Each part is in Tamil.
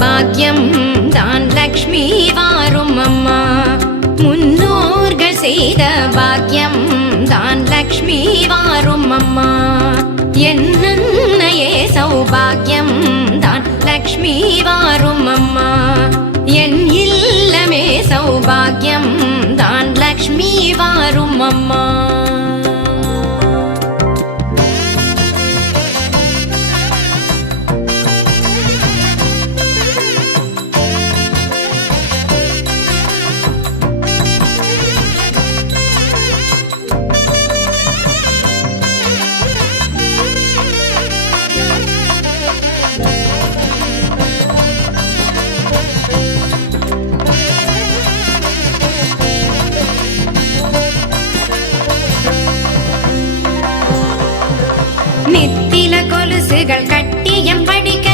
பாக்யம் தான் லக்ஷ்மி வாரும் அம்மா. முன்னோர்கள் செய்த பாக்யம் தான் லக்ஷ்மி வாரும் அம்மா. என்னையே சௌபாகியம் தான் லக்ஷ்மி வாரும் அம்மா. என் இல்லமே சௌபாகியம் தான் லக்ஷ்மி வாரும் அம்மா. நித்தில கொலுசுகள் கட்டியம் படிக்க,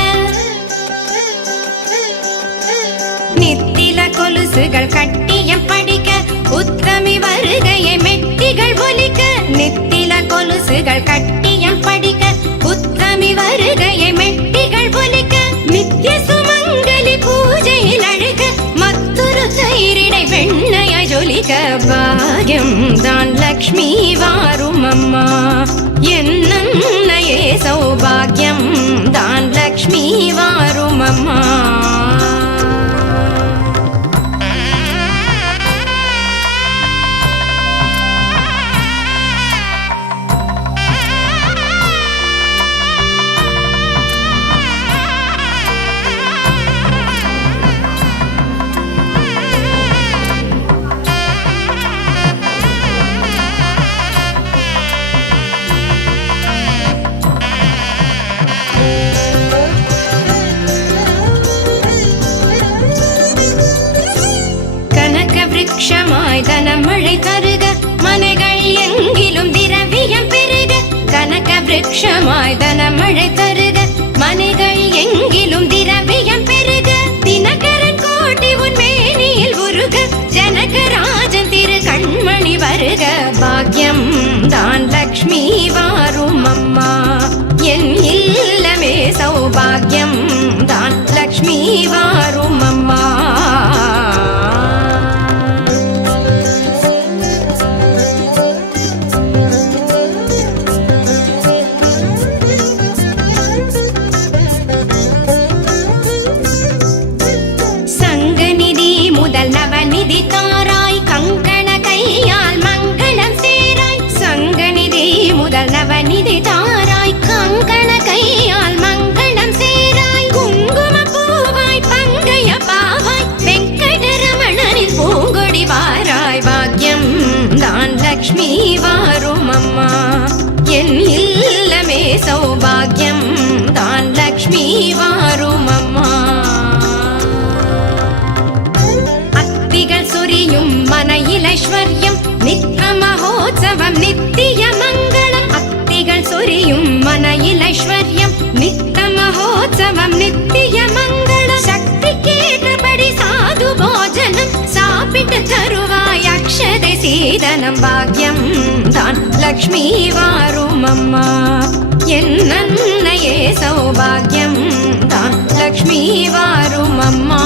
நித்தில கொலுசுகள் கட்டியம் படிக்க, உத்தமி வருகையை மெட்டிகள் ஒலிக்க. நித்தில கொலுசுகள் கட்டியம் படிக்க, உத்தமி வருகையை மெட்டிகள் ஒலிக்க. நித்திய சுமங்கலி பூஜையில் அழுக, மற்றொரு தயிரிடை வெண்ணையாய் ஜொலிக்க. பாக்யம் தான் லக்ஷ்மி வாரும் அம்மா. என்னையே சௌபாகியம் தான் லக்ஷ்மி வாரும் அம்மா. விருட்சமாய் தனமழை தருக, மனைகள் எங்கிலும் திரவியம் பெருக. கனக விருட்சமாய் தனமழை தருக, மனைகள் எங்கிலும் திரவியம் பெருக. தினகரன் கோட்டி உன் மேனியில் உருக, ஜனகராஜன் திரு கண்மணி வருக. பாக்யம் தான் லக்ஷ்மி வாரும் அம்மா. என் இல்லமே சௌபாகியம் தான் லக்ஷ்மி வாரும் அம்மா. நவநிதி தாராய் கங்கண கையால் மங்களம் சேராய். சங்கநிதி முதல் நவநிதி தாராய் கங்கண கையால் மங்களம் சேராய். குங்கும பூவாய் பங்கைய பாவாய் வெங்கடரமணனின் பூங்கொடி வாராய். பாக்யம் தான் லக்ஷ்மி வாரும் அம்மா. என் இல்லமே சௌபாகியம் தான் லக்ஷ்மி வாரும் அம்மா. சொரியும் மனையில் ஐஸ்வர்யம் நித்த மகோத்சவம் நித்திய மங்களம். அத்திகள் சொரியும் மனையில் ஐஸ்வர்யம் நித்த மகோத்சவம் நித்திய மங்களம். சக்தி கேட்டபடி சாது போஜனம் சாப்பிட்டு தருவாய் அக்ஷதை சீதனம். பாக்யம் தான் லக்ஷ்மி வாரும் அம்மா. என்னையே சௌபாகியம் தான் லக்ஷ்மி வாரும் அம்மா.